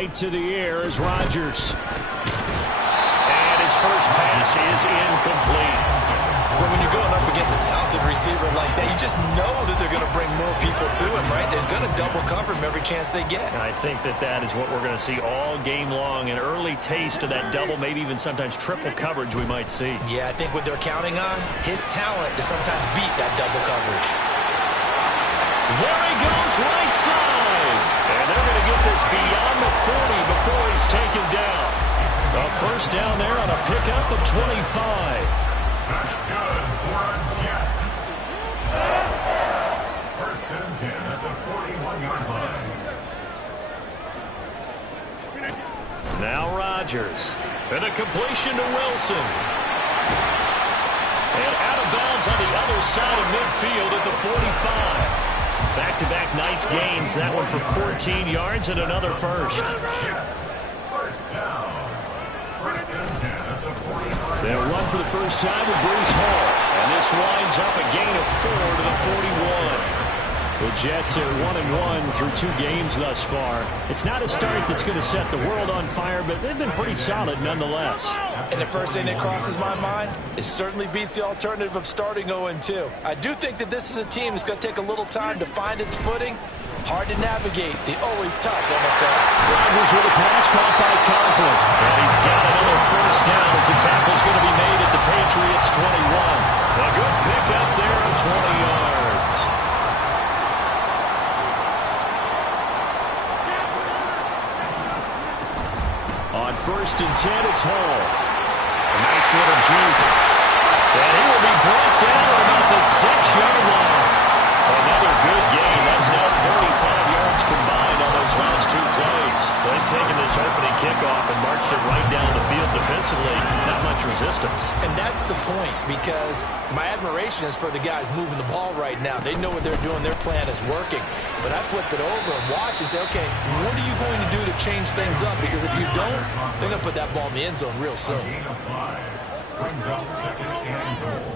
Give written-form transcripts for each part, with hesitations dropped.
right to the air is Rodgers. And his first pass is incomplete. Well, when you're going up against a talented receiver like that, you just know that they're going to bring more people to him, right? They're going to double cover him every chance they get. And I think that is what we're going to see all game long. An early taste of that double, maybe even sometimes triple coverage we might see. Yeah, I think what they're counting on, his talent to sometimes beat that double coverage. There he goes, right side. And they're going to get this beyond the 40 before he's taken down. A first down there on a pickup of 25. That's good for Jets. First and 10 at the 41-yard line. Now Rodgers. And a completion to Wilson. And out of bounds on the other side of midfield at the 45. Back-to-back nice gains. That one for 14 yards and another first. First down. First and 10 at the 45. They'll run for the first time with Bruce Hall. And this winds up a gain of 4 to the 41. The Jets are 1-1 through 2 games thus far. It's not a start that's going to set the world on fire, but they've been pretty solid nonetheless. And the first thing that crosses my mind, it certainly beats the alternative of starting 0-2. I do think that this is a team that's going to take a little time to find its footing. Hard to navigate the always tough NFL. Rodgers with a pass caught by Conklin. And he's got another first down as the tackle's going to be made at the Patriots 21. A good pick up there of 20 yards. On first and 10, it's Hall. A nice little juke. And he will be brought down at about the 6-yard line. Another good game. That's now 35 yards combined on those last 2 plays. They've taken this opening kickoff and marched it right down the field defensively. Not much resistance. And that's the point, because my admiration is for the guys moving the ball right now. They know what they're doing. Their plan is working. But I flip it over and watch and say, okay, what are you going to do to change things up? Because if you don't, they're going to put that ball in the end zone real soon. Gain of 5 brings up second and goal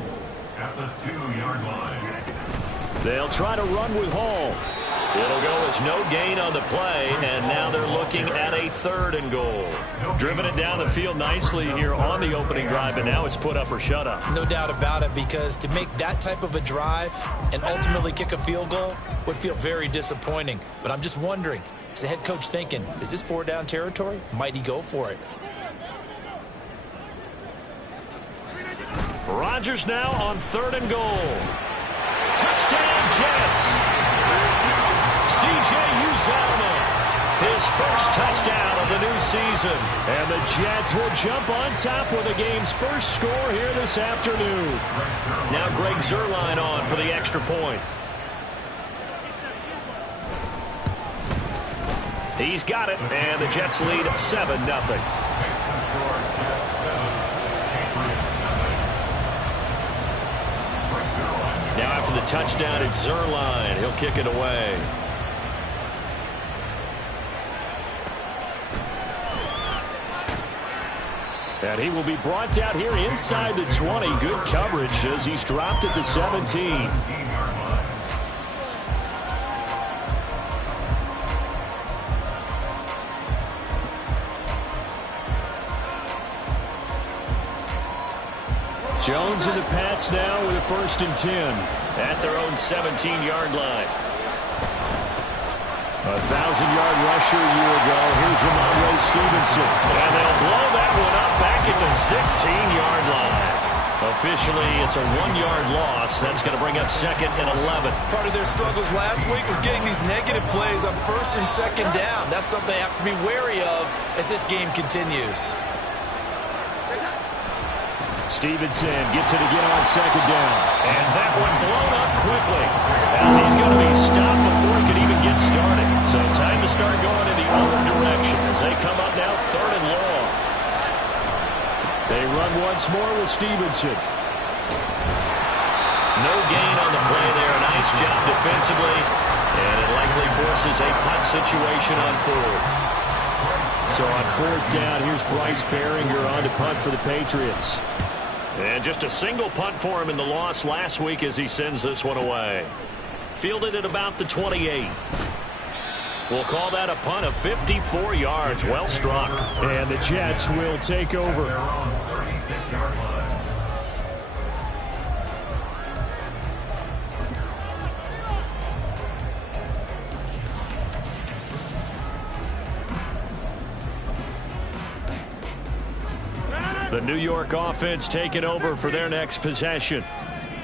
at the 2-yard line. They'll try to run with Hall. It'll go as no gain on the play, and now they're looking at a 3rd and goal. Driven it down the field nicely here on the opening drive, and now it's put up or shut up. No doubt about it, because to make that type of a drive and ultimately kick a field goal would feel very disappointing. But I'm just wondering, is the head coach thinking, is this 4-down territory? Might he go for it? Rodgers now on 3rd and goal. Touchdown, Jets. C.J. Uzomah, his first touchdown of the new season. And the Jets will jump on top with the game's first score here this afternoon. Now Greg Zuerlein on for the extra point. He's got it, and the Jets lead 7-0. Now after the touchdown, it's Zuerlein. He'll kick it away. And he will be brought down here inside the 20. Good coverage as he's dropped at the 17. Jones and the Pats now with a 1st and 10 at their own 17-yard line. A 1,000-yard rusher a year ago. Here's Ramondre Stevenson. And they'll blow that one up back at the 16-yard line. Officially, it's a 1-yard loss. That's going to bring up 2nd and 11. Part of their struggles last week was getting these negative plays on 1st and 2nd down. That's something they have to be wary of as this game continues. Stevenson gets it again on 2nd down. And that one blown up quickly. As he's going to be stopped before he can even get started. So time to start going in the other direction as they come up now 3rd and long. They run once more with Stevenson. No gain on the play there. Nice job defensively. And it likely forces a punt situation on 4th. So on 4th down, here's Bryce Behringer on to punt for the Patriots. And just a single punt for him in the loss last week as he sends this one away. Fielded at about the 28. We'll call that a punt of 54 yards. Well struck. And the Jets will take over. Their own 36-yard line. The New York offense taking over for their next possession.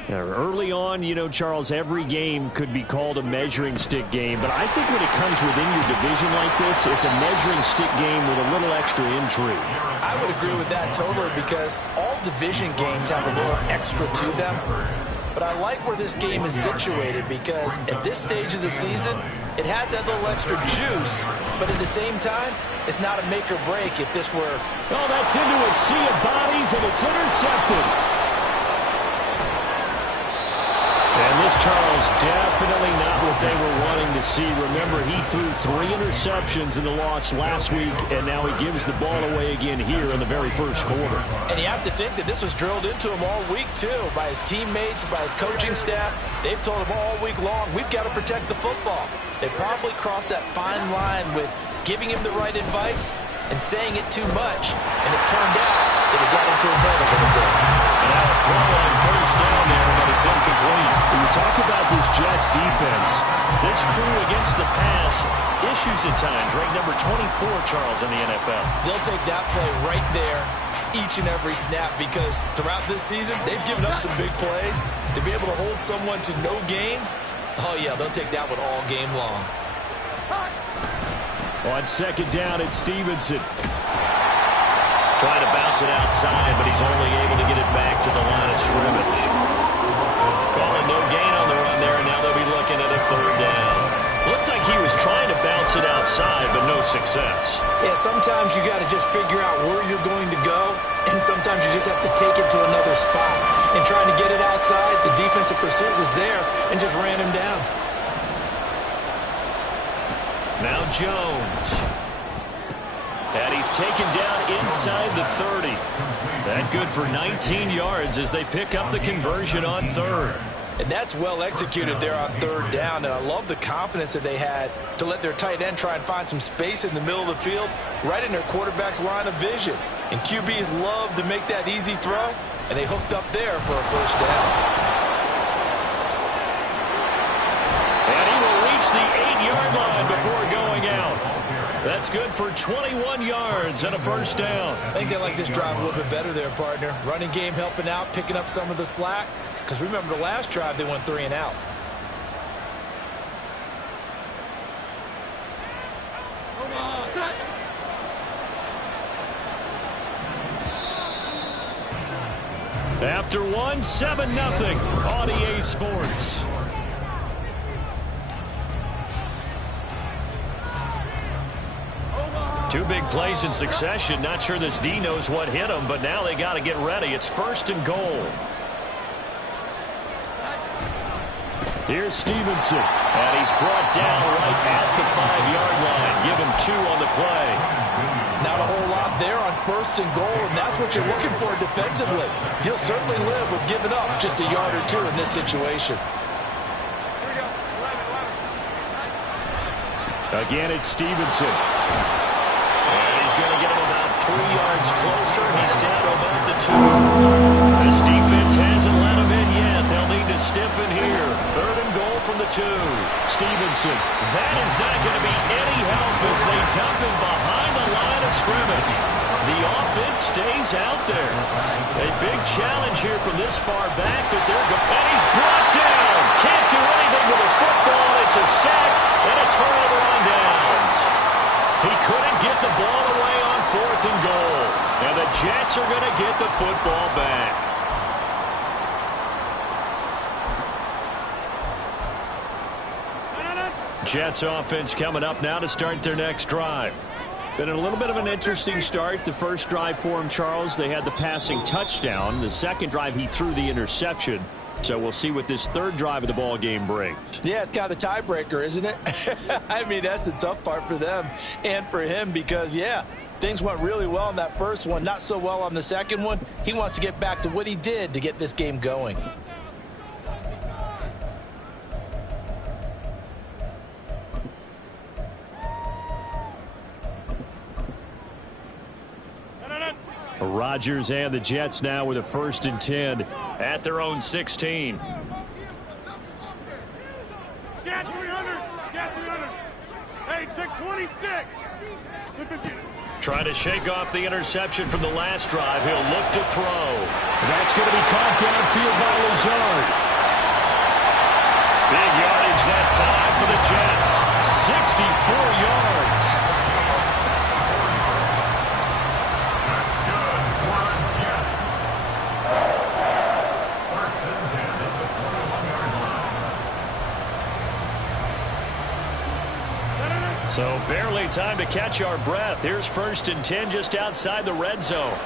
Now, early on, you know, Charles, every game could be called a measuring stick game. But I think when it comes within your division like this, it's a measuring stick game with a little extra intrigue. I would agree with that totally because all division games have a little extra to them. But I like where this game is situated because at this stage of the season, it has that little extra juice. But at the same time, it's not a make or break if this were... Oh, that's into a sea of bodies, and it's intercepted. And this, Charles, definitely not what they were wanting to see. Remember, he threw 3 interceptions in the loss last week, and now he gives the ball away again here in the very first quarter. And you have to think that this was drilled into him all week, too, by his teammates, by his coaching staff. They've told him all week long, we've got to protect the football. They probably crossed that fine line with giving him the right advice and saying it too much. And it turned out that it got into his head a little bit. And now a throw on first down there, but it's incomplete. When you talk about this Jets defense, This crew against the pass, issues at times. Ranked number 24, Charles, in the NFL. They'll take that play right there each and every snap because throughout this season, they've given up some big plays. To be able to hold someone to no gain, oh, yeah, they'll take that one all game long. on second down, it's Stevenson. Trying to bounce it outside, but he's only able to get it back to the line of scrimmage. Calling no gain on the run there, and now they'll be looking at a third down. Looked like he was trying to bounce it outside, but no success. Yeah, sometimes you got to just figure out where you're going to go, and sometimes you just have to take it to another spot. And trying to get it outside, the defensive pursuit was there and just ran him down. Now Jones. And he's taken down inside the 30. That good for 19 yards as they pick up the conversion on third. And that's well executed there on third down. And I love the confidence that they had to let their tight end try and find some space in the middle of the field, right in their quarterback's line of vision. And QBs love to make that easy throw, and they hooked up there for a first down. And he will reach the 8-yard line before going out. That's good for 21 yards and a first down. I think they like this drive a little bit better there, partner. Running game helping out, picking up some of the slack. Because remember the last drive, they went 3 and out. After one, 7-0 on EA Sports. Two big plays in succession. Not sure this D knows what hit him, but now they got to get ready. It's first and goal. Here's Stevenson. And he's brought down right at the 5-yard line. Give him 2 on the play. Not a whole lot there on first and goal, and that's what you're looking for defensively. He'll certainly live with giving up just a yard or 2 in this situation. Again, it's Stevenson. And he's going to get him about 3 yards closer. He's down about the 2. This defense hasn't let him in yet. They'll need to stiffen here. Third and goal from the 2. Stevenson. That is not going to be any help as they dump him behind the line of scrimmage. The offense stays out there. A big challenge here from this far back, but they're going. And he's brought down. Can't do anything with the football. It's a sack and a turnover on downs. He couldn't get the ball away on 4th and goal. And the Jets are going to get the football back. Jets offense coming up now to start their next drive. Been a little bit of an interesting start. The first drive for him, Charles, they had the passing touchdown. The second drive, he threw the interception. So we'll see what this third drive of the ball game brings. Yeah, it's kind of the tiebreaker, isn't it? I mean, that's the tough part for them and for him because, yeah, things went really well on that first one, not so well on the second one. He wants to get back to what he did to get this game going. Rodgers and the Jets now with a 1st and 10 at their own 16. Get 300. Get 300. Hey, check 26. Trying to shake off the interception from the last drive. He'll look to throw. That's going to be caught downfield by Lazard. Big yardage that time for the Jets. 64 yards. That's good for the Jets. First and 10 at the 21-yard line. So barely time to catch our breath. Here's 1st and 10 just outside the red zone.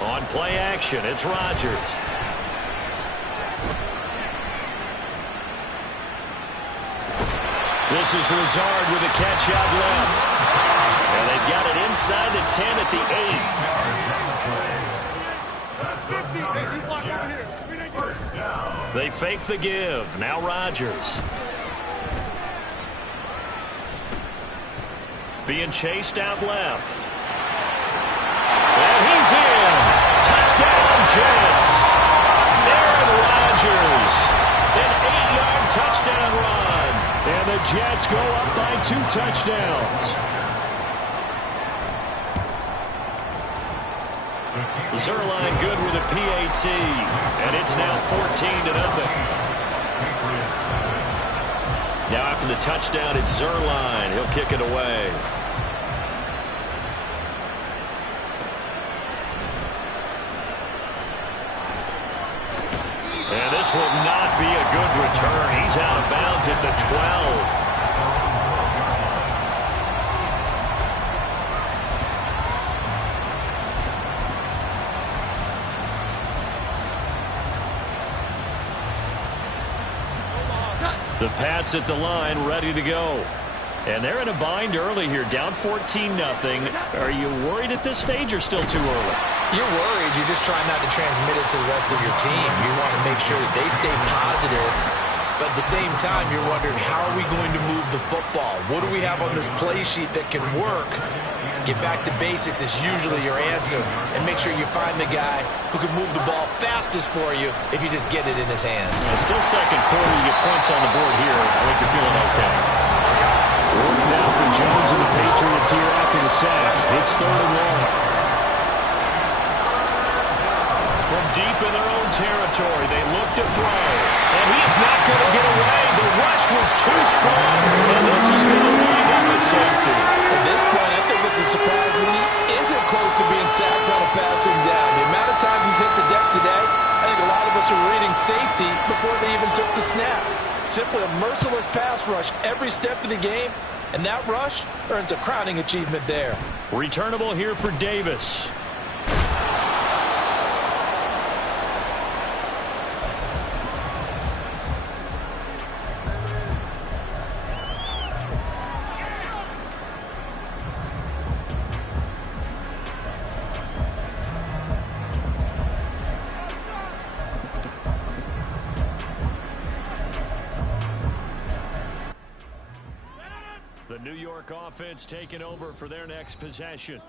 On play action, it's Rodgers. This is Lazard with a catch out left. And they've got it inside the 10 at the 8. They fake the give. Now Rodgers. Being chased out left. And he's in. Touchdown, Jets. Aaron Rodgers. An 8-yard touchdown run. And the Jets go up by 2 touchdowns. Zerline good with a PAT. And it's now 14-0. Now after the touchdown, it's Zerline. He'll kick it away. And this will not be a good return. He's out of bounds at the 12. The Pats at the line, ready to go. And they're in a bind early here, down 14-0. Are you worried at this stage or still too early? You're worried. You're just trying not to transmit it to the rest of your team. You want to make sure that they stay positive. But at the same time, you're wondering, how are we going to move the football? What do we have on this play sheet that can work? Get back to basics is usually your answer. And make sure you find the guy who can move the ball fastest for you if you just get it in his hands. Still second quarter. You get points on the board here. I think you're feeling okay. Work now for Jones and the Patriots here after the sack. It's 3rd and long. From deep in their own territory, they look to throw. And he's not going to get away. The rush was too strong. And this is going to wind up a safety. At this point, I think it's a surprise when he isn't close to being sacked on a passing down. The amount of times he's hit the deck today, I think a lot of us are reading safety before they even took the snap. Simply a merciless pass rush every step of the game, and that rush earns a crowning achievement there. Returnable here for Davis. The New York offense taking over for their next possession.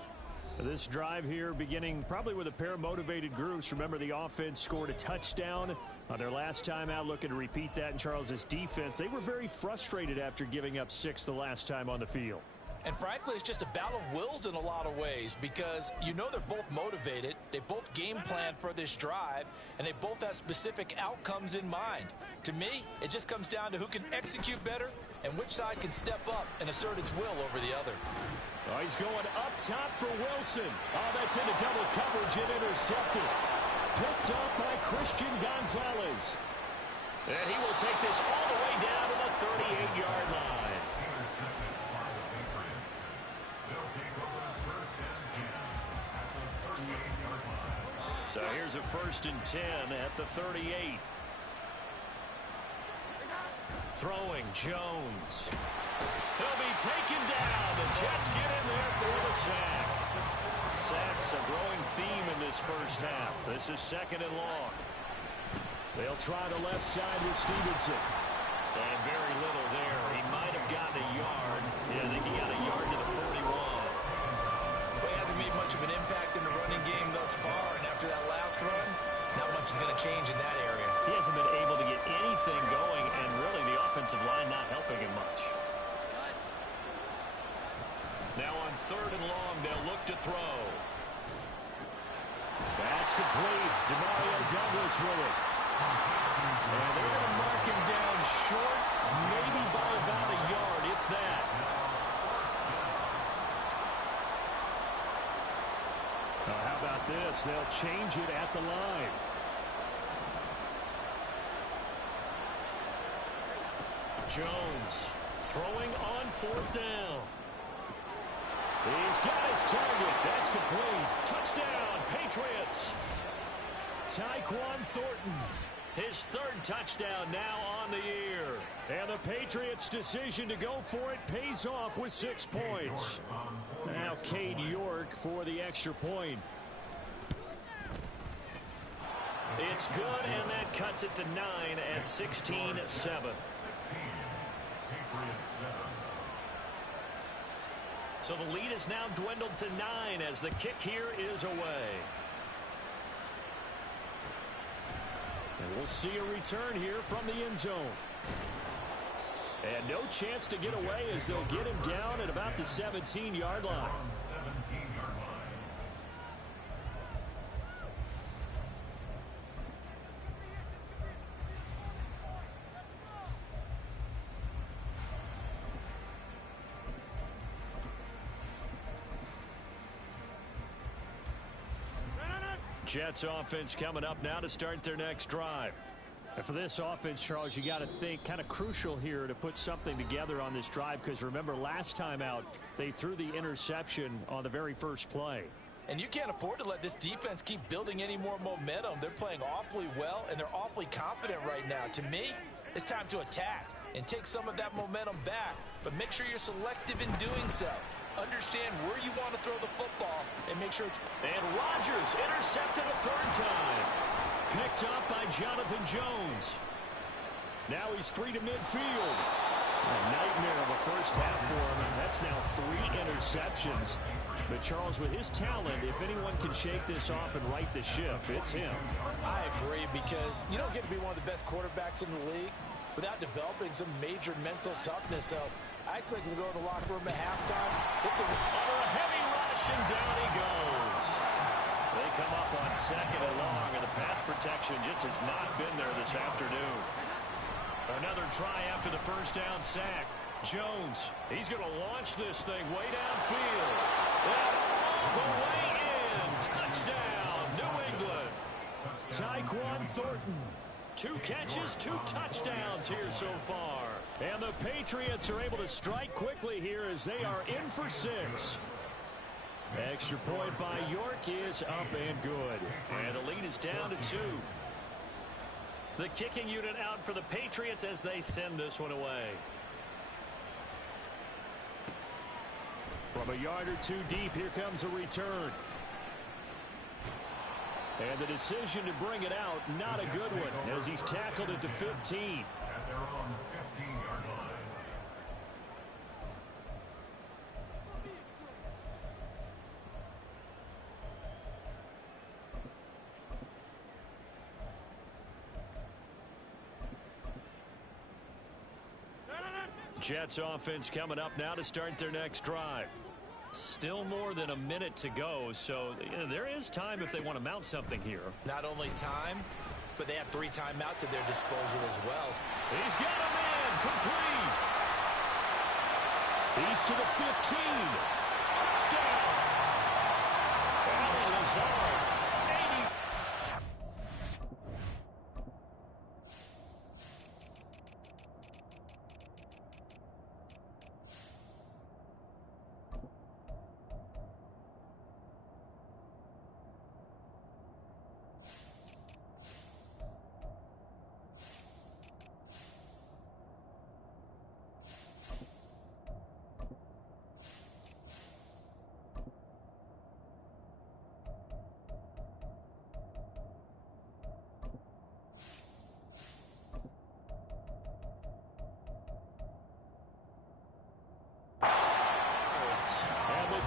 This drive here beginning probably with a pair of motivated groups. Remember, the offense scored a touchdown on their last time out, looking to repeat that in Charles's defense. They were very frustrated after giving up 6 the last time on the field. And frankly, it's just a battle of wills in a lot of ways, because you know they're both motivated, they both game plan for this drive, and they both have specific outcomes in mind. To me, it just comes down to who can execute better and which side can step up and assert its will over the other. Oh, he's going up top for Wilson. Oh, that's into double coverage and intercepted. Picked up by Christian Gonzalez. And he will take this all the way down to the 38-yard line. So here's a 1st and 10 at the 38. Throwing Jones. He'll be taken down. The Jets get in there for the sack. Sacks a growing theme in this first half. This is 2nd and long. They'll try the left side with Stevenson. And very little there. He might have gotten a yard. Yeah, I think he got a yard to the 41. Well, he hasn't made much of an impact in the running much is going to change in that area. He hasn't been able to get anything going, and really the offensive line not helping him much. Now on 3rd and long, they'll look to throw. That's complete. Demario Douglas with it. And they're going to mark him down short, maybe by about a yard, if that. Now, how about this? They'll change it at the line. Jones throwing on 4th down. He's got his target. That's complete. Touchdown, Patriots. Tyquan Thornton, his 3rd touchdown now on the year. And the Patriots' decision to go for it pays off with 6 points. Now Cade York for the extra point. It's good, and that cuts it to 9 at 16-7. So the lead is now dwindled to 9 as the kick here is away. And we'll see a return here from the end zone. And no chance to get away as they'll get him down at about the 17-yard line. Jets offense coming up now to start their next drive. And for this offense, Charles, you got to think kind of crucial here to put something together on this drive, because remember last time out they threw the interception on the very first play. And you can't afford to let this defense keep building any more momentum. They're playing awfully well, and they're awfully confident right now. To me, it's time to attack and take some of that momentum back, but make sure you're selective in doing so. Understand where you want to throw the football and make sure it's... And Rodgers intercepted a 3rd time. Picked up by Jonathan Jones. Now he's free to midfield. A nightmare of a first half for him, and that's now 3 interceptions. But Charles, with his talent, if anyone can shake this off and right the ship, it's him. I agree, because you don't get to be one of the best quarterbacks in the league without developing some major mental toughness. So I expect him to go in the locker room at halftime. Under a heavy rush, and down he goes. They come up on 2nd and long, and the pass protection just has not been there this afternoon. Another try after the first down sack. Jones, he's going to launch this thing way downfield. And all the way in. Touchdown, New England. Tyquan Thornton. 2 catches, 2 touchdowns here so far. And the Patriots are able to strike quickly here as they are in for 6. Extra point by York is up and good. And the lead is down to 2. The kicking unit out for the Patriots as they send this one away. From a yard or 2 deep, here comes a return. And the decision to bring it out, not a good one, as he's tackled at the 15. At their own 15-yard line. Jets offense coming up now to start their next drive. Still more than a minute to go, so there is time if they want to mount something here. Not only time, but they have 3 timeouts at their disposal as well. He's got a man complete. He's to the 15. Touchdown. Allen Lazard.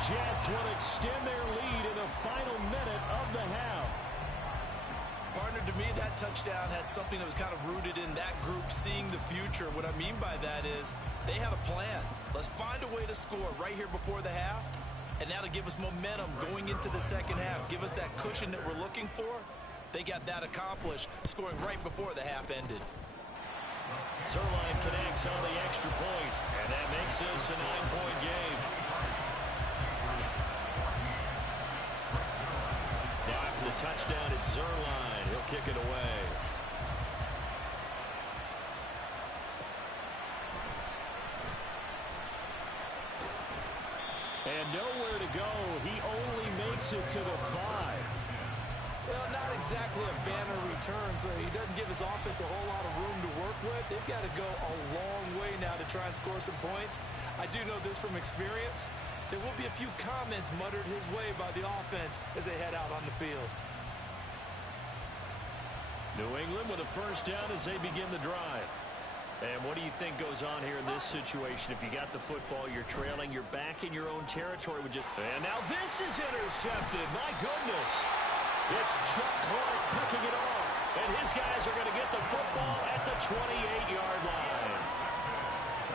Jets will extend their lead in the final minute of the half. Partner, to me, touchdown had something that was kind of rooted in that group seeing the future. What I mean by that is they had a plan. Let's find a way to score right here before the half, and that'll give us momentum going into the second half, give us that cushion that we're looking for. They got that accomplished, scoring right before the half ended. Zerline connects on the extra point, and that makes this a 9-point game. Now after the touchdown, it's Zerline. He'll kick it away. And nowhere to go. He only makes it to the 5. Well, not exactly a banner return, so he doesn't give his offense a whole lot of room to work with. They've got to go a long way now to try and score some points. I do know this from experience. There will be a few comments muttered his way by the offense as they head out on the field. New England with a first down as they begin the drive. And what do you think goes on here in this situation? If you got the football, you're trailing, you're back in your own territory. And now this is intercepted. My goodness. It's Chuck Clark picking it off. And his guys are going to get the football at the 28-yard line.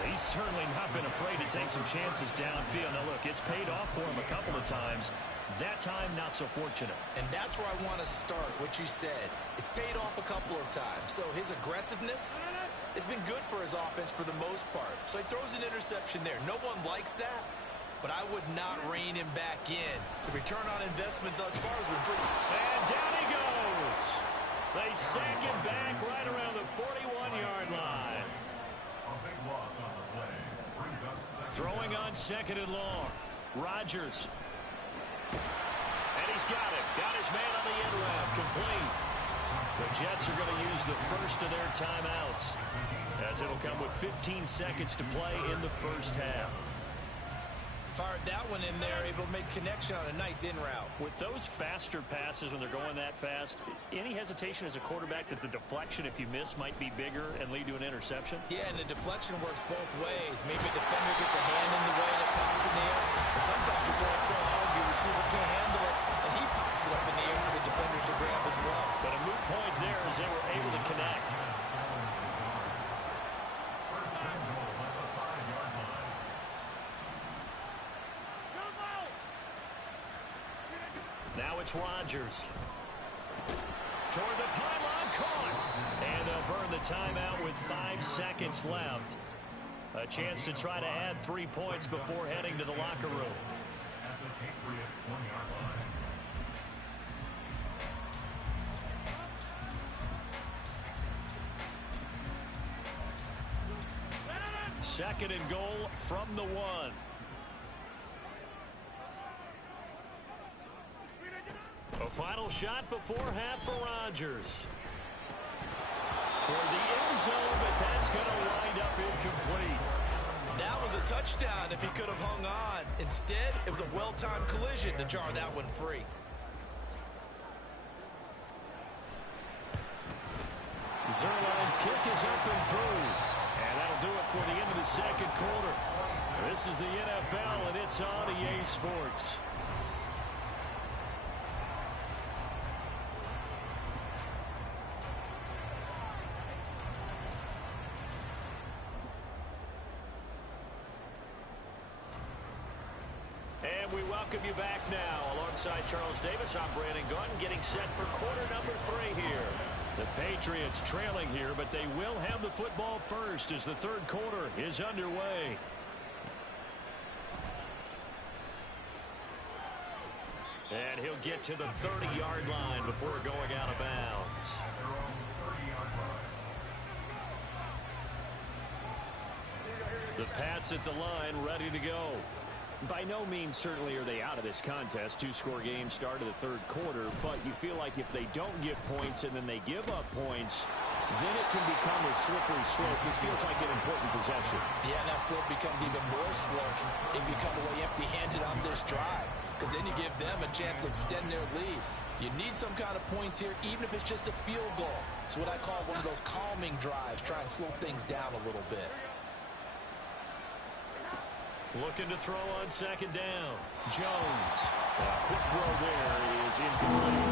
He's certainly not been afraid to take some chances downfield. Now, look, it's paid off for him a couple of times. That time, not so fortunate. And that's where I want to start, what you said. It's paid off a couple of times. So his aggressiveness has been good for his offense for the most part. So he throws an interception there. No one likes that, but I would not rein him back in. The return on investment thus far has been pretty. And down he goes. They sack him back right around the 41-yard line. A big loss on the play. Brings up second. Throwing on second and long. Rodgers. And he's got it. Got his man on the end route. Complete. The Jets are going to use the first of their timeouts, as it'll come with 15 seconds to play in the first half. Fired that one in there, able to make connection on a nice in route. With those faster passes when they're going that fast, any hesitation as a quarterback that the deflection, if you miss, might be bigger and lead to an interception? Yeah, and the deflection works both ways. Maybe a defender gets a hand in the way and it pops in the air. And sometimes you throw it so hard your receiver can't handle it, and he pops it up in the air for the defenders to grab as well. But a moot point there as they were able to connect. First and goal at the 5-yard line. Now it's Rodgers. Toward the pylon, caught. And they'll burn the timeout with 5 seconds left. A chance to try to add 3 points before heading to the locker room. At the Patriots' 1-yard line. Second and goal from the 1. A final shot before half for Rodgers. Toward the end zone, but that's going to wind up incomplete. That was a touchdown if he could have hung on. Instead, it was a well-timed collision to jar that one free. Zerline's kick is up and through. And that'll do it for the end of the second quarter. This is the NFL, and it's on EA Sports. And we welcome you back now. Alongside Charles Davis, I'm Brandon Gaudin, getting set for quarter number 3 here. The Patriots trailing here, but they will have the football first as the third quarter is underway. And he'll get to the 30-yard line before going out of bounds. At their own 30-yard line. The Pats at the line, ready to go. By no means certainly are they out of this contest. 2-score game start of the third quarter, but you feel like if they don't get points and then they give up points, then it can become a slippery slope. This feels like an important possession. Yeah, and that slope becomes even more slick if you come away empty-handed on this drive, because then you give them a chance to extend their lead. You need some kind of points here, even if it's just a field goal. It's what I call one of those calming drives, try and slow things down a little bit. Looking to throw on second down. Jones. A quick throw there is incomplete.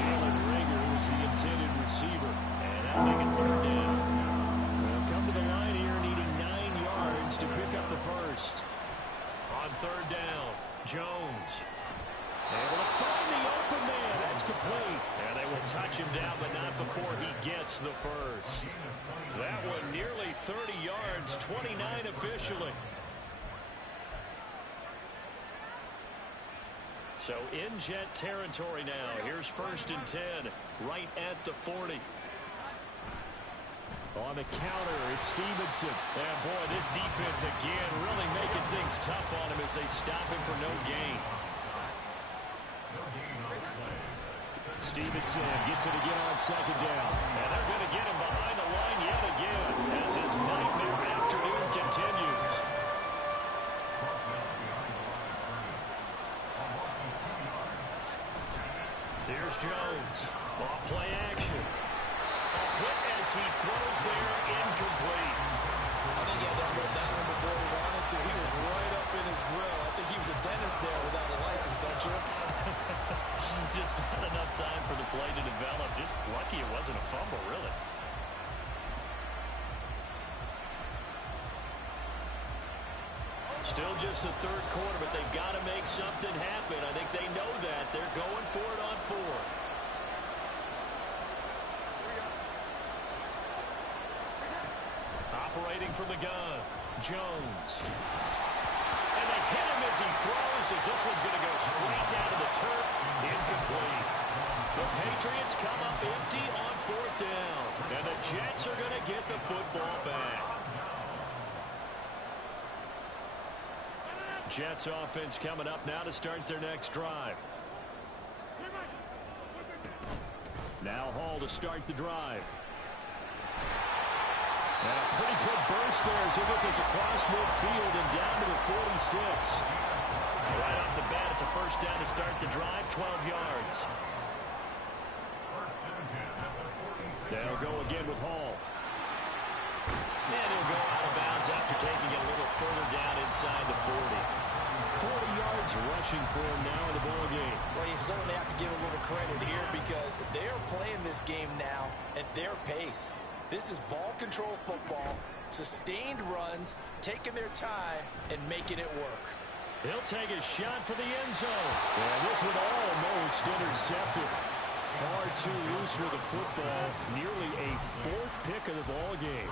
Jalen Reagor was the intended receiver. first. On third down, Jones. Able to find the open man. That's complete. And they will touch him down, but not before he gets the first. That one nearly 30 yards, 29 officially. So in Jet territory now. Here's 1st and 10, right at the 40. On the counter, it's Stevenson. And boy, this defense again really making things tough on him as they stop him for no gain. Stevenson gets it again on 2nd down. And they're going to get him behind the line yet again as his nightmare afternoon continues. Here's Jones. Off play action. A hit as he throws there, incomplete. I think he had that down before he wanted to. He was right up in his grill. I think he was a dentist there without a license, don't you? Just not enough time for the play to develop. Just lucky it wasn't a fumble, really. Still just the 3rd quarter, but they've got to make something happen. I think they know that. They're going for it on 4th. Operating from the gun, Jones. And they hit him as he throws, as this one's going to go straight down to the turf. Incomplete. The Patriots come up empty on 4th down. And the Jets are going to get the football back. Jets offense coming up now to start their next drive. Now Hall to start the drive. And a pretty good burst there as he gets this across midfield and down to the 46. Right off the bat, it's a 1st down to start the drive, 12 yards. They'll go again with Hall. And he'll go out of bounds after taking it a little further down inside the 40. 40 yards rushing for him now in the ballgame. Well, you certainly have to give a little credit here because they're playing this game now at their pace. This is ball control football, sustained runs, taking their time, and making it work. He'll take a shot for the end zone. And this one almost intercepted. Far too loose with the football. Nearly a 4th pick of the ball game.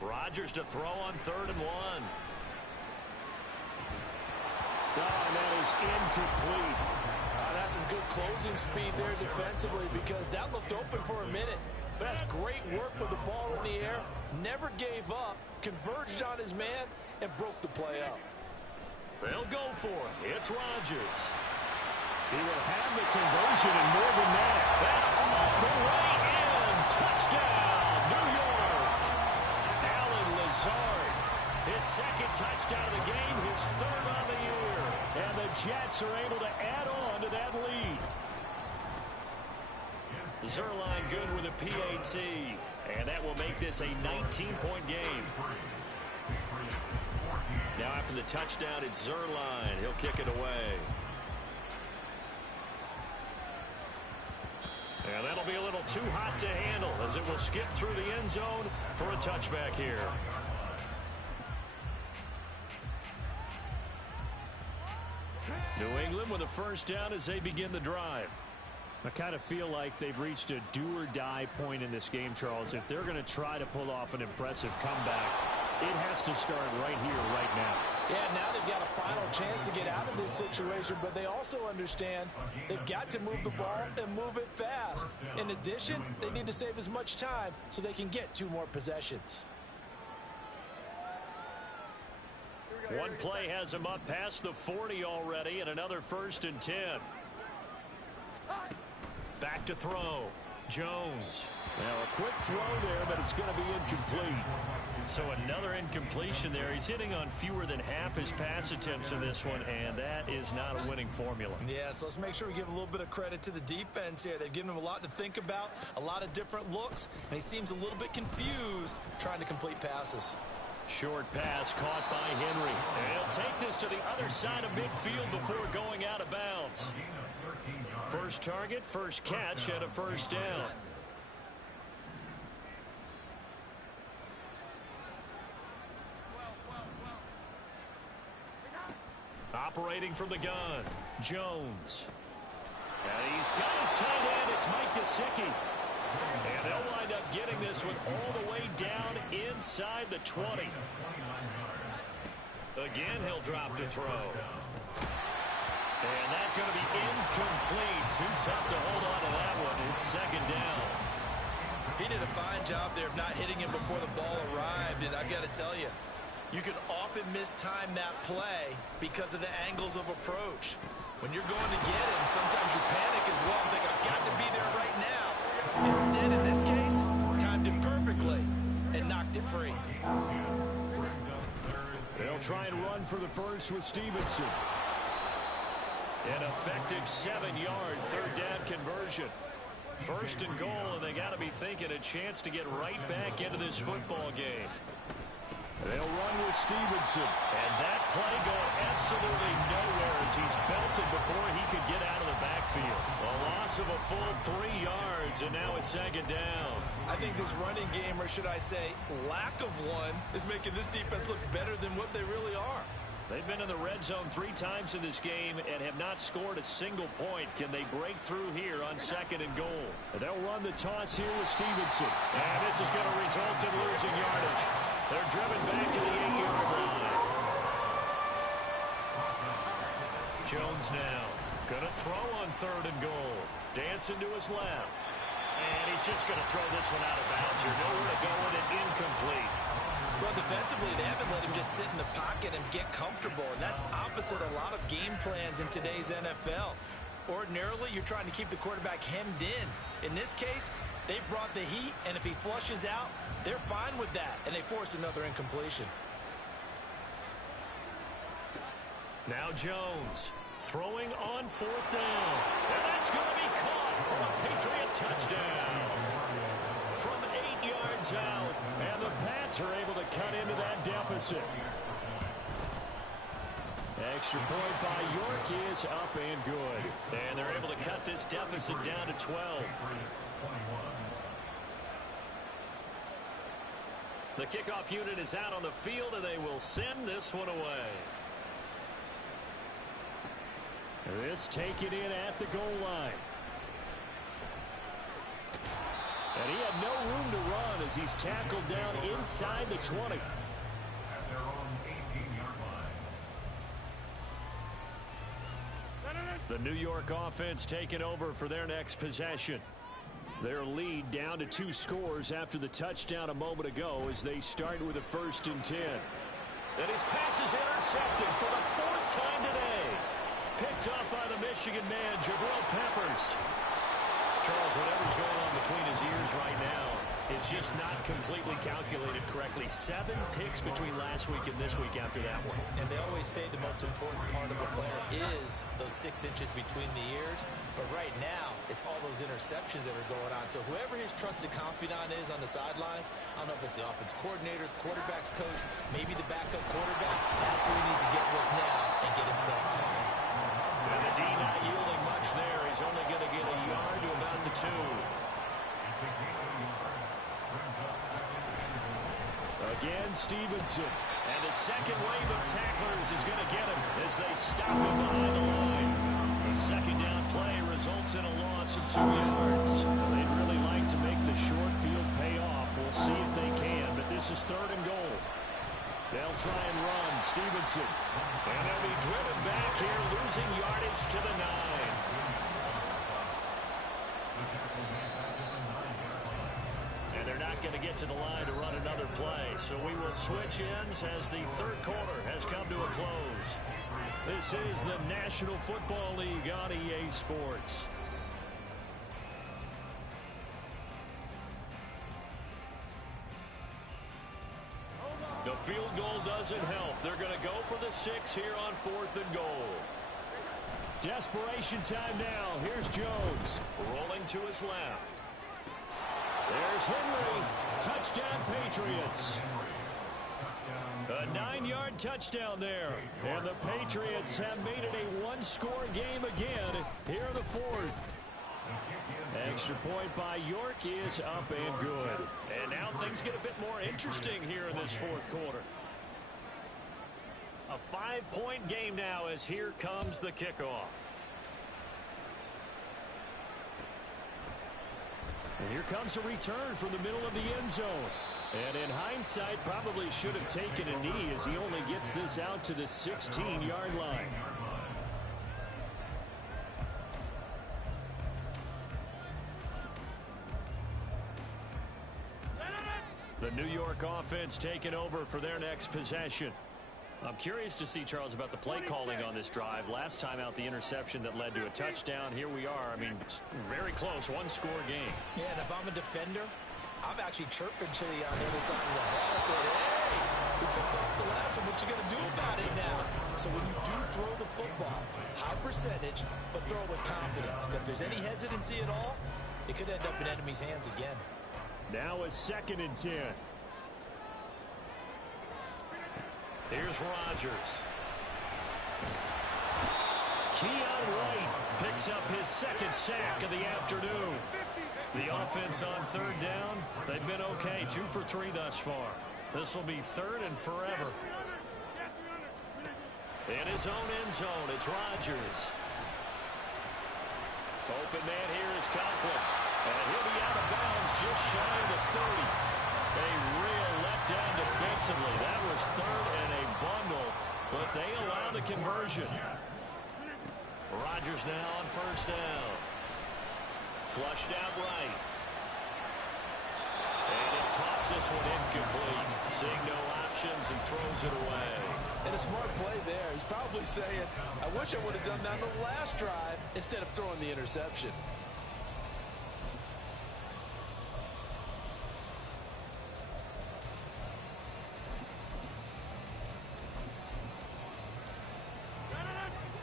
Rodgers to throw on 3rd and 1. And that is incomplete. That's some good closing speed there defensively because that looked open for a minute. But that's great work with the ball in the air. Never gave up, converged on his man, and broke the play up. They'll go for it. It's Rodgers. He will have the conversion and more than that. And all the way in. Touchdown, New York. Allen Lazard. His 2nd touchdown of the game, his 3rd on the year. And the Jets are able to add on to that lead. Zerline good with a PAT. And that will make this a 19-point game. Now after the touchdown, it's Zerline. He'll kick it away. And that'll be a little too hot to handle as it will skip through the end zone for a touchback here. New England with a 1st down as they begin the drive. I kind of feel like they've reached a do-or-die point in this game, Charles. If they're going to try to pull off an impressive comeback, it has to start right here, right now. Yeah, now they've got a final chance to get out of this situation, but they also understand they've got to move the ball and move it fast. In addition, they need to save as much time so they can get 2 more possessions. One play has him up past the 40 already, and another 1st and 10. Back to throw. Jones. Now a quick throw there, but it's going to be incomplete. So another incompletion there. He's hitting on fewer than half his pass attempts in this one, and that is not a winning formula. Yeah, so let's make sure we give a little bit of credit to the defense here. They've given him a lot to think about, a lot of different looks, and he seems a little bit confused trying to complete passes. Short pass caught by Henry. And he'll take this to the other side of midfield before going out of bounds. First target, first catch, and a 1st down. Operating from the gun, Jones. And he's got his tight end. It's Mike Gesicki. And they'll wind up getting this one all the way down inside the 20. Again, he'll drop to throw. And that's going to be incomplete. Too tough to hold on to that one. It's second down. He did a fine job there of not hitting him before the ball arrived. And I've got to tell you, you can often mistime that play because of the angles of approach. When you're going to get him, sometimes you panic as well and think, I've got to be there right now. Instead, in this case, timed it perfectly and knocked it free. They'll try and run for the first with Stevenson. An effective 7-yard third down conversion. First and goal, and they got to be thinking a chance to get right back into this football game. They'll run with Stevenson. And that play going absolutely nowhere as he's belted before he could get out of the backfield. A loss of a full 3 yards, and now it's second down. I think this running game, or should I say lack of one, is making this defense look better than what they really are. They've been in the red zone 3 times in this game and have not scored a single point. Can they break through here on second and goal? They'll run the toss here with Stevenson. And this is going to result in losing yardage. They're driven back to the 8-yard line. Jones now going to throw on third and goal. Dancing to his left. And he's just going to throw this one out of bounds here. Nowhere to go with it. Incomplete. Well, defensively, they haven't let him just sit in the pocket and get comfortable, and that's opposite a lot of game plans in today's NFL. Ordinarily, you're trying to keep the quarterback hemmed in. In this case, they brought the heat, and if he flushes out, they're fine with that, and they force another incompletion. Now Jones throwing on fourth down, and that's going to be caught for a Patriot touchdown. From 8 yards out, and the Pats are able to cut into that deficit. Extra point by York is up and good. And they're able to cut this deficit down to 12. The kickoff unit is out on the field, and they will send this one away. This taken in at the goal line. And he had no room to run as he's tackled down inside the 20. At their own 18-yard line. The New York offense taking over for their next possession. Their lead down to 2 scores after the touchdown a moment ago as they start with a 1st and 10. And his pass is intercepted for the 4th time today. Picked up by the Michigan man, Jabril Peppers. Charles, whatever's going on between his ears right now, it's just not completely calculated correctly. 7 picks between last week and this week after that one. And they always say the most important part of a player is those 6 inches between the ears. But right now, it's all those interceptions that are going on. So whoever his trusted confidant is on the sidelines, I don't know if it's the offense coordinator, the quarterback's coach, maybe the backup quarterback, that's who he needs to get with now and get himself calm. And the D not yielding much there. He's only going to get a yard to about the 2. Again, Stevenson. And the second wave of tacklers is going to get him as they stop him behind the line. The second down play results in a loss of 2 yards. They'd really like to make the short field pay off. We'll see if they can, but this is 3rd and goal. They'll try and run. Stevenson. And they'll be driven back here, losing yardage to the 9. And they're not going to get to the line to run another play. So we will switch ends as the 3rd quarter has come to a close. This is the National Football League on EA Sports. The field goal doesn't help. They're going to go for the 6 here on 4th and goal. Desperation time now. Here's Jones rolling to his left. There's Henry. Touchdown, Patriots. A 9-yard touchdown there. And the Patriots have made it a 1-score game again here in the 4th. Extra point by York is up and good. And now things get a bit more interesting here in this 4th quarter. A 5-point game now as here comes the kickoff. And here comes a return from the middle of the end zone. And in hindsight, probably should have taken a knee as he only gets this out to the 16-yard line. The New York offense taking over for their next possession. I'm curious to see, Charles, about the play calling on this drive. Last time out, the interception that led to a touchdown. Here we are. I mean, it's very close, one-score game. Yeah, and if I'm a defender, I'm actually chirping Chili on the other side of the ball saying, hey, we picked off the last one. What you going to do about it now? So when you do throw the football, high percentage, but throw it with confidence. Because if there's any hesitancy at all, it could end up in enemy's hands again. Now a 2nd and 10. Here's Rodgers. Keon White picks up his 2nd sack of the afternoon. The offense on 3rd down, they've been okay. 2 for 3 thus far. This will be 3rd and forever. In his own end zone, it's Rodgers. Open man here is Conklin. And he'll be out of bounds just shy of the 30. A real letdown defensively. That was 3rd and a bundle, but they allow the conversion. Rodgers now on 1st down. Flushed out right. And he'll toss this one incomplete. Seeing no options and throws it away. And a smart play there. He's probably saying, I wish I would have done that on the last drive instead of throwing the interception.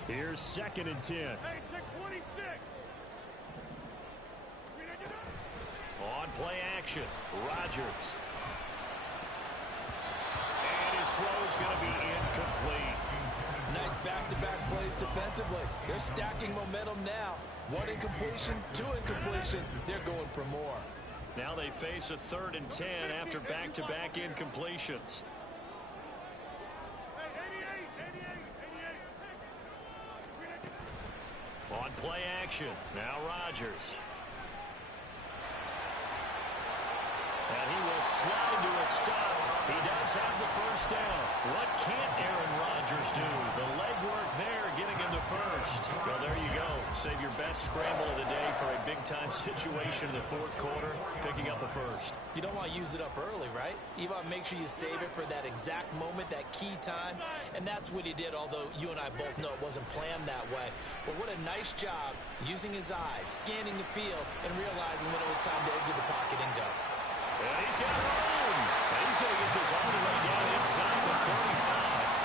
Here's 2nd and 10. Hey, take 26. On play action, Rodgers. And his throw's going to be incomplete. Nice back-to-back plays defensively. They're stacking momentum now. 1 incompletion, 2 incompletions. They're going for more. Now they face a 3rd and 10 after back-to-back incompletions. On play action, now Rodgers. And he will slide to a stop. He does have the 1st down. What can't Aaron Rodgers do? The legwork there getting him the 1st. Well, there you go. Save your best scramble of the day for a big-time situation in the 4th quarter, picking up the 1st. You don't want to use it up early, right? You want to make sure you save it for that exact moment, that key time. And that's what he did, although you and I both know it wasn't planned that way. But what a nice job using his eyes, scanning the field, and realizing when it was time to exit the pocket and go. And he's got room. And he's going to get this all the way down inside the 35.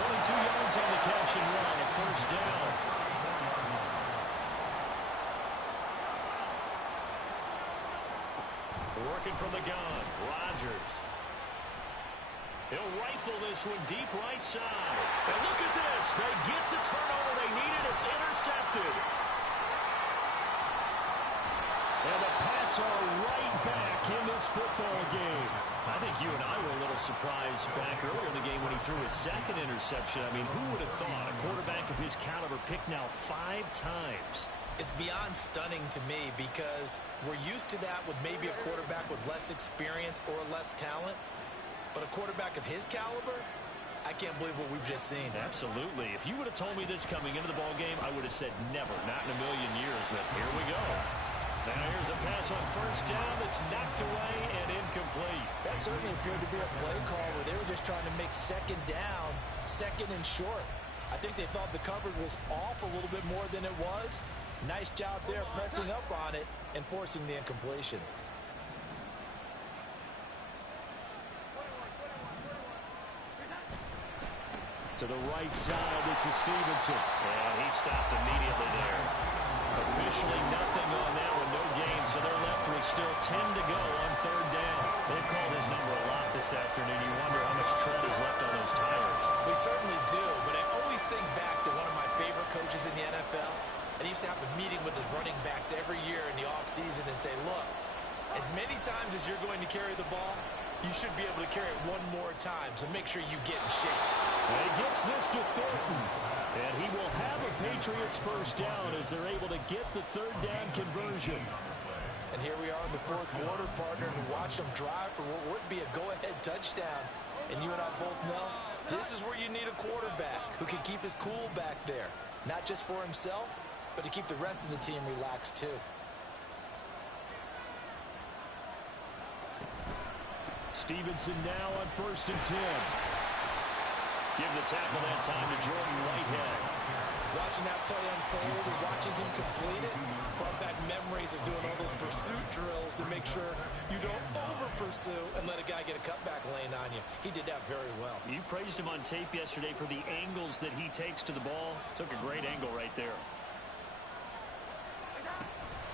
22 yards on the catch and run, a 1st down. Working from the gun, Rodgers. He'll rifle this one deep right side. And look at this. They get the turnover they needed. It's intercepted. And the Pats are right back in this football game. I think you and I were a little surprised back earlier in the game when he threw his 2nd interception. I mean, who would have thought a quarterback of his caliber picked now 5 times? It's beyond stunning to me because we're used to that with maybe a quarterback with less experience or less talent. But a quarterback of his caliber, I can't believe what we've just seen. Absolutely. If you would have told me this coming into the ball game, I would have said never, not in a million years. But here we go. Now here's a pass on 1st down that's knocked away and incomplete. That certainly appeared to be a play call where they were just trying to make 2nd down, 2nd and short. I think they thought the coverage was off a little bit more than it was. Nice job there pressing up on it and forcing the incompletion. To the right side, this is Stevenson. And he stopped immediately there. Officially nothing on that one, no gain, so they're left with still 10 to go on 3rd down. They've called his number a lot this afternoon. You wonder how much tread is left on those tires. We certainly do, but I always think back to one of my favorite coaches in the NFL. And he used to have a meeting with his running backs every year in the offseason and say, look, as many times as you're going to carry the ball, you should be able to carry it one more time, so make sure you get in shape. And he gets this to Thornton. And he will have a Patriots first down as they're able to get the third down conversion. And here we are in the fourth quarter, partner, and watch them drive for what would be a go-ahead touchdown. And you and I both know this is where you need a quarterback who can keep his cool back there. Not just for himself, but to keep the rest of the team relaxed too. Stevenson now on 1st and 10. Give the tackle that time to Jordan Whitehead. Watching that play unfold and watching him complete it brought back memories of doing all those pursuit drills to make sure you don't over-pursue and let a guy get a cutback lane on you. He did that very well. You praised him on tape yesterday for the angles that he takes to the ball. Took a great angle right there.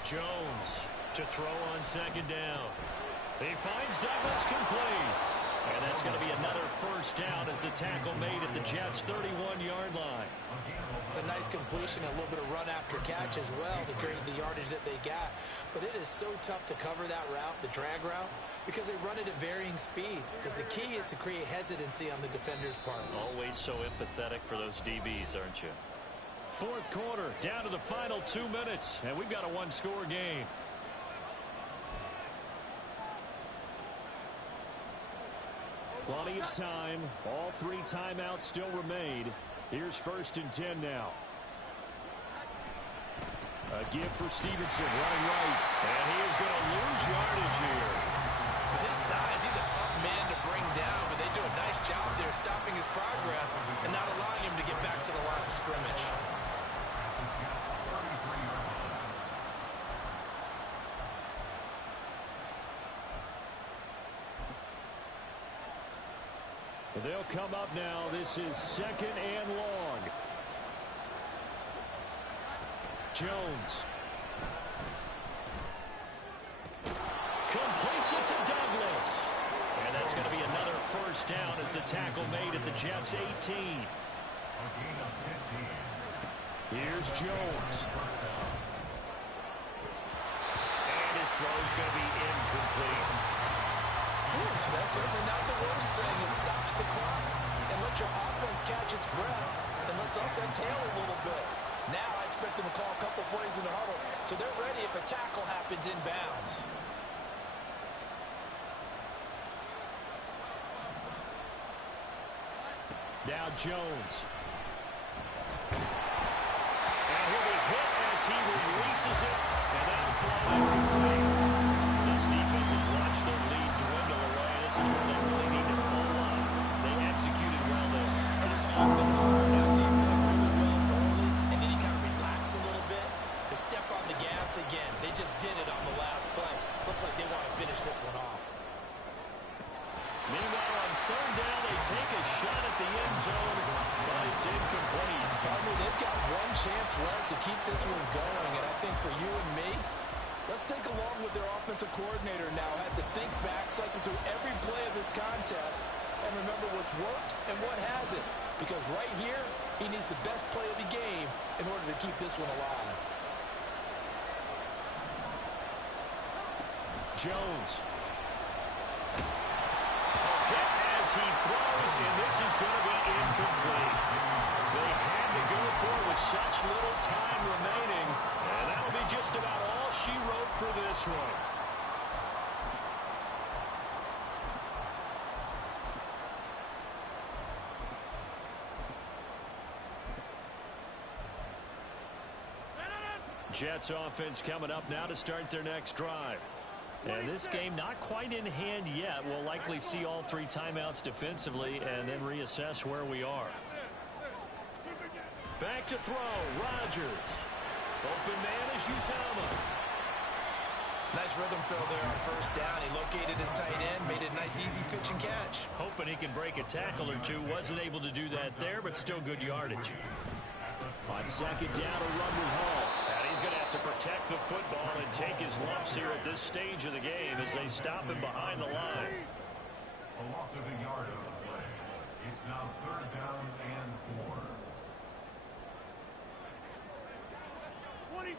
Jones to throw on 2nd down. He finds Douglas complete. And that's going to be another first down as the tackle made at the Jets' 31-yard line. It's a nice completion, a little bit of run after catch as well to create the yardage that they got. But it is so tough to cover that route, the drag route, because they run it at varying speeds. Because the key is to create hesitancy on the defender's part. Always so empathetic for those DBs, aren't you? Fourth quarter, down to the final 2 minutes, and we've got a one-score game. Plenty of time. All 3 timeouts still remain. Here's 1st and 10 now. A give for Stevenson, running right. And he is going to lose yardage here. With his size, he's a tough man to bring down, but they do a nice job there stopping his progress and not allowing him to get back to the line of scrimmage. They'll come up now. This is 2nd and long. Jones. Completes it to Douglas. And that's going to be another first down as the tackle made at the Jets' 18. Here's Jones. And his throw is going to be incomplete. That's certainly not the worst thing. It stops the clock and lets your offense catch its breath and lets us exhale a little bit. Now I expect them to call a couple plays in the huddle so they're ready if a tackle happens inbounds. Now Jones. And he'll be hit as he releases it, and that'll fly incomplete. This defense has watched their lead dwindle away. This is where they really need to pull up. They executed well there. And it's often hard after you play really well early, and then you kind of relax a little bit to step on the gas again. They just did it on the last play. Looks like they want to finish this one off. Meanwhile, on 3rd down, they take a shot at the end zone, but it's incomplete. They've got one chance left to keep this one going, and I think for you and me, let's think along with their offensive coordinator now has to think back, cycle through every play of this contest, and remember what's worked and what hasn't. Because right here, he needs the best play of the game in order to keep this one alive. Jones. As he throws, and this is going to be incomplete. They had to go for it with such little time remaining, and that'll be just about all she wrote for this one. Jets offense coming up now to start their next drive. And this game not quite in hand yet. We'll likely see all 3 timeouts defensively and then reassess where we are. Back to throw. Rodgers. Open man is Uzama. Nice rhythm throw there on 1st down. He located his tight end, made it a nice easy pitch and catch. Hoping he can break a tackle or two. Wasn't able to do that there, but still good yardage. On 2nd down, a run with Hall. And he's going to have to protect the football and take his lumps here at this stage of the game as they stop him behind the line. A loss of a yard on the play. It's now 3rd down and 4. 26.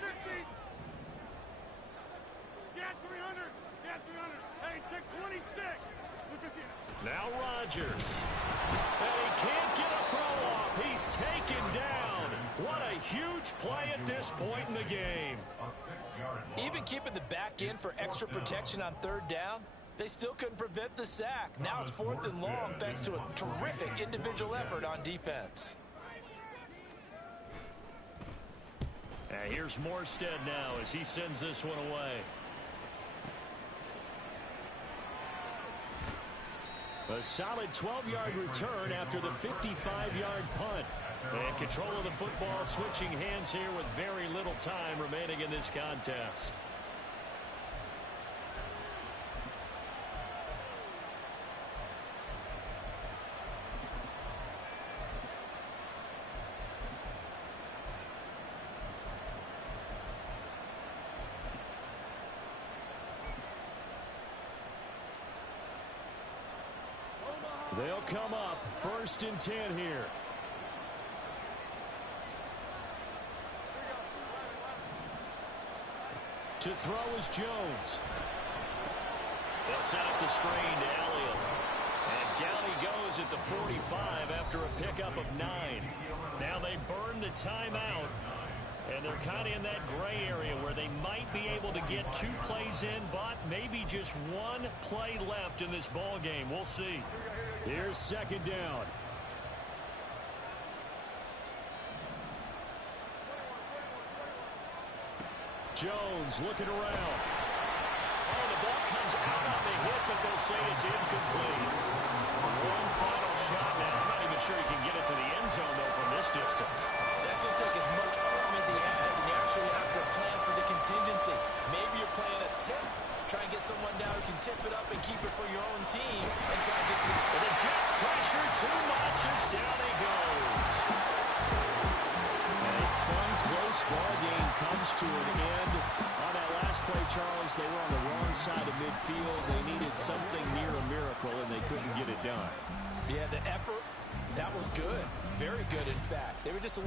50. Get 300. Get 300. Now Rodgers. And he can't get a throw off. He's taken down. What a huge play at this point in the game. Even keeping the back end for extra protection on third down, they still couldn't prevent the sack. Now it's 4th and long thanks to a terrific individual effort on defense. And here's Morstead now as he sends this one away. A solid 12-yard return after the 55-yard punt. And control of the football switching hands here with very little time remaining in this contest. They'll come up 1st and 10 here. To throw is Jones. They'll set up the screen to Elliott. And down he goes at the 45 after a pickup of 9. Now they burn the timeout. And they're kind of in that gray area where they might be able to get 2 plays in, but maybe just 1 play left in this ball game. We'll see. Here's 2nd down. Jones looking around. Oh, the ball comes out on the hit, but they'll say it's incomplete. One final shot now. I'm not even sure he can get it to the end zone, though, from this distance. That's going to take as much arm as he has, and you actually have to plan for the contingency. Maybe you're playing a tip. Try and get someone down who can tip it up and keep it for your own team and try and get to and the Jets pressure too much as down he goes. A fun, close ball game comes to an end. On that last play, Charles, they were on the wrong side of midfield. They needed something near a miracle, and they couldn't get it done. Yeah, the effort, that was good. Very good, in fact. They were just a